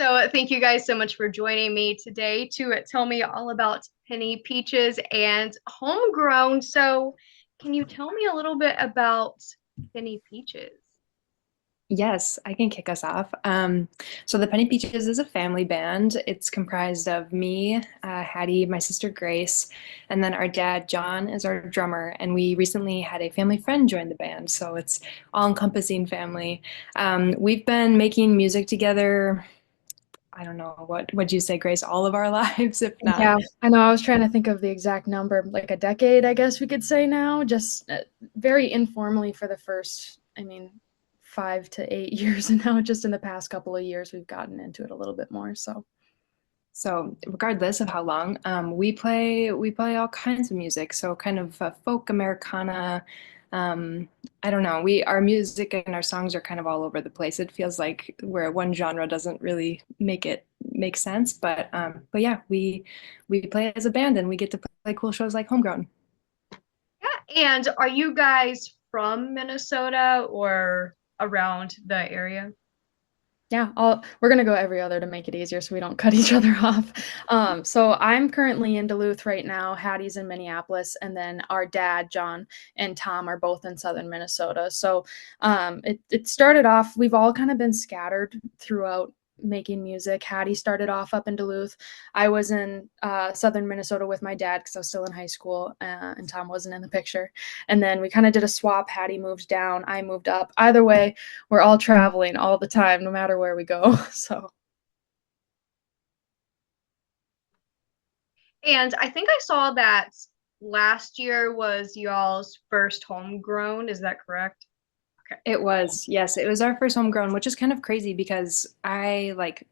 So, thank you guys so much for joining me today to tell me all about Penny Peaches and Homegrown. So, can you tell me a little bit about Penny Peaches? Yes, I can kick us off. So the Penny Peaches is a family band. It's comprised of me, Hattie, my sister Grace, and then our dad John is our drummer. And we recently had a family friend join the band, so it's all-encompassing family. We've been making music together. I don't know what would you say, Grace? All of our lives, if not. Yeah, I know. I was trying to think of the exact number, like a decade, I guess we could say now, just very informally for the first, 5 to 8 years. And now just in the past couple of years, we've gotten into it a little bit more. So, So regardless of how long, we play all kinds of music. So kind of folk Americana. Um, I don't know. Our music and our songs are kind of all over the place. It feels like where one genre doesn't really make sense. But yeah, we play as a band and we get to play cool shows like Homegrown. Yeah, and are you guys from Minnesota or around the area? yeah, we're gonna go every other to make it easier so we don't cut each other off. So I'm currently in Duluth right now. Hattie's in Minneapolis, and then our dad, John, and Tom are both in southern Minnesota. So it started off. We've all kind of been scattered throughout making music. Hattie started off up in Duluth. I was in southern Minnesota with my dad because I was still in high school, and Tom wasn't in the picture. And then we kind of did a swap. Hattie moved down, I moved up. Either way, we're all traveling all the time, no matter where we go. So And I think I saw that last year was y'all's first homegrown. Is that correct? Okay. It was, yes, it was our first homegrown, which is kind of crazy because like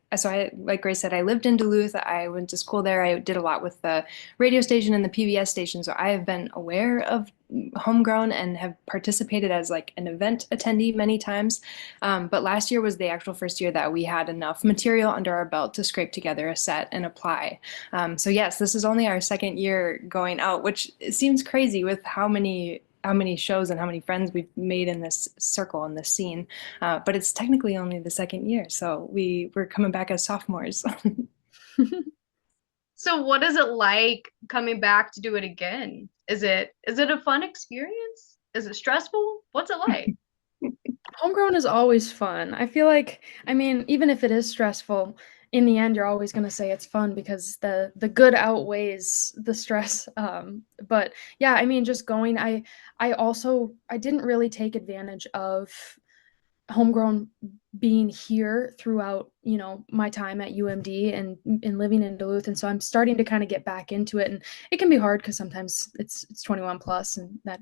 Grace said, I lived in Duluth. I went to school there. I did a lot with the radio station and the PBS station. So I have been aware of homegrown and have participated as like an event attendee many times. But last year was the actual first year that we had enough material under our belt to scrape together a set and apply. So yes, this is only our second year going out, which seems crazy with how many shows and how many friends we've made in this circle in this scene. But it's technically only the second year, so we're coming back as sophomores. So what is it like coming back to do it again? Is it a fun experience? Is it stressful? What's it like? homegrown is always fun. I feel like, even if it is stressful, in the end, you're always going to say it's fun because the good outweighs the stress. But yeah, just going. I didn't really take advantage of homegrown being here throughout my time at UMD and living in Duluth, and so I'm starting to kind of get back into it, and it can be hard because sometimes it's 21 plus and that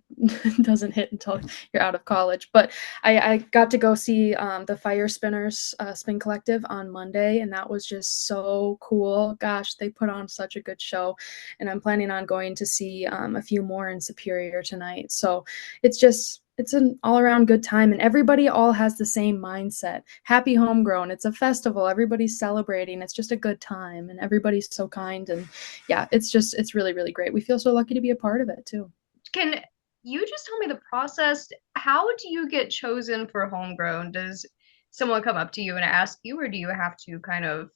doesn't hit until you're out of college. But I got to go see the Fire Spinners Spin Collective on Monday, and that was just so cool. Gosh, they put on such a good show, and I'm planning on going to see a few more in Superior tonight. So it's an all around good time, and everybody all has the same mindset. Happy homegrown. It's a festival. Everybody's celebrating. It's just a good time, and everybody's so kind. And yeah, it's really, really great. We feel so lucky to be a part of it too. Can you just tell me the process? How do you get chosen for homegrown? Does someone come up to you and ask you, or do you have to kind of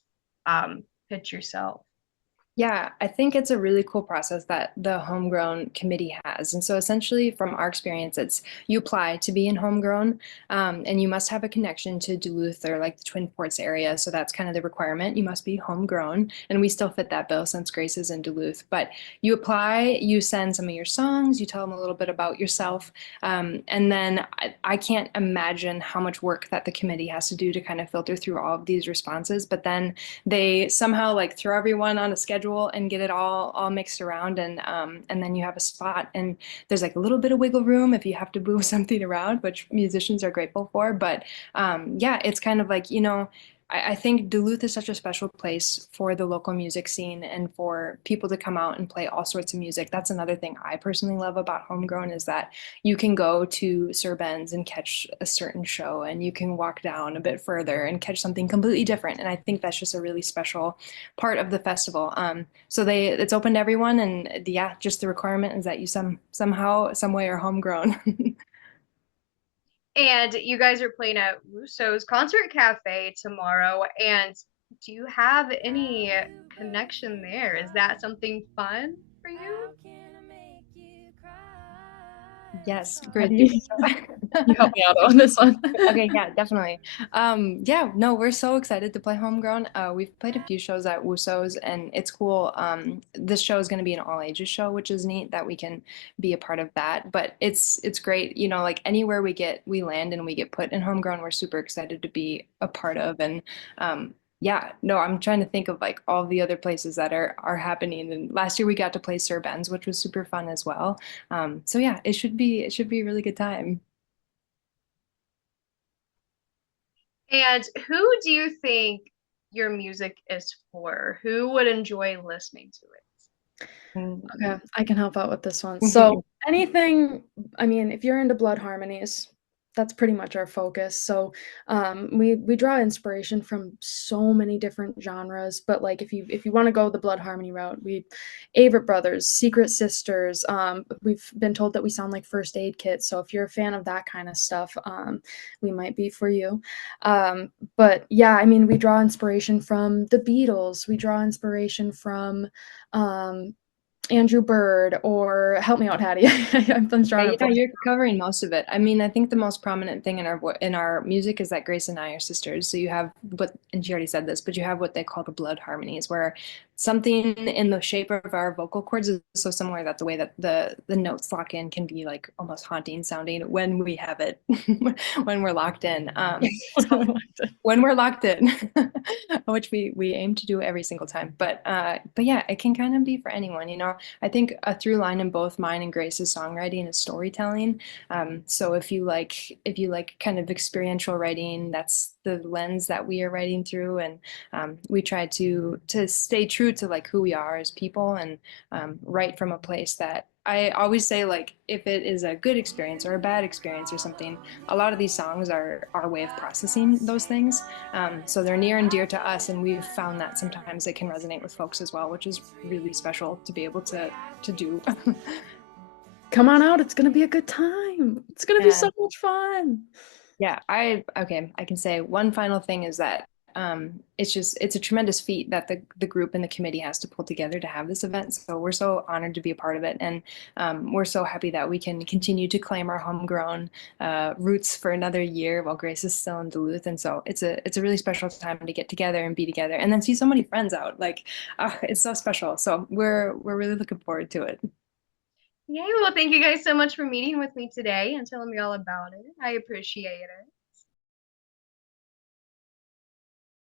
pitch yourself? Yeah, I think it's a really cool process that the homegrown committee has. And so essentially, from our experience, it's you apply to be in homegrown, and you must have a connection to Duluth or like the Twin Ports area. So that's kind of the requirement. You must be homegrown, and we still fit that bill since Grace is in Duluth. But you apply, you send some of your songs, you tell them a little bit about yourself, and then I can't imagine how much work that the committee has to do to kind of filter through all of these responses. But then they somehow like throw everyone on a schedule and get it all mixed around, and then you have a spot, and there's like a little bit of wiggle room if you have to move something around, which musicians are grateful for. But yeah, it's kind of like, I think Duluth is such a special place for the local music scene and for people to come out and play all sorts of music. That's another thing I personally love about Homegrown is that you can go to Sir Ben's and catch a certain show, and you can walk down a bit further and catch something completely different. And I think that's just a really special part of the festival. So it's open to everyone, and yeah, just the requirement is that you somehow, some way are homegrown. And you guys are playing at Russo's Concert Cafe tomorrow. And Do you have any connection there? Is that something fun for you? Yes, How do great. you you help me out on this one? Okay, yeah, definitely. Yeah, no, we're so excited to play Homegrown. We've played a few shows at Wuso's, and it's cool. This show is going to be an all ages show, which is neat that we can be a part of that. But it's great, you know, like anywhere we land and we get put in Homegrown, we're super excited to be a part of. And yeah, no, I'm trying to think of like all the other places that are happening. And last year we got to play Sir Ben's, which was super fun as well. So yeah, it should be a really good time. And who do you think your music is for? Who would enjoy listening to it? Mm. Okay, I can help out with this one. So anything, I mean, if you're into blood harmonies, that's pretty much our focus. So we draw inspiration from so many different genres, but like if you want to go the blood harmony route, we Avett Brothers, Secret Sisters. We've been told that we sound like First Aid Kit. So if you're a fan of that kind of stuff, we might be for you. But yeah, I mean, we draw inspiration from the Beatles. We draw inspiration from um, Andrew Bird, or help me out, Hattie. I'm Yeah, drawing a blank. you're covering most of it. I mean, I think the most prominent thing in our music is that Grace and I are sisters. So you have what, and she already said this, but you have what they call the blood harmonies, where something in the shape of our vocal cords is so similar that the way that the notes lock in can be like almost haunting sounding when we have it, when we're locked in. So when we're locked in, which we aim to do every single time. But yeah, it can kind of be for anyone, you know. I think a through line in both mine and Grace's songwriting is storytelling. So if you like kind of experiential writing, that's the lens that we are writing through, and we try to stay true to like who we are as people, and write from a place that I always say, like, if it is a good experience or a bad experience or something, a lot of these songs are our way of processing those things. So they're near and dear to us, and we've found that sometimes it can resonate with folks as well, which is really special to be able to do. Come on out. It's gonna be a good time. It's gonna be Yeah. so much fun. Yeah, I can say one final thing is that it's a tremendous feat that the group and the committee has to pull together to have this event. So we're so honored to be a part of it, and we're so happy that we can continue to claim our homegrown roots for another year while Grace is still in Duluth. And so it's a really special time to get together and be together, and then see so many friends out. Like, it's so special. So we're really looking forward to it. Yay, well, thank you guys so much for meeting with me today and telling me all about it. I appreciate it.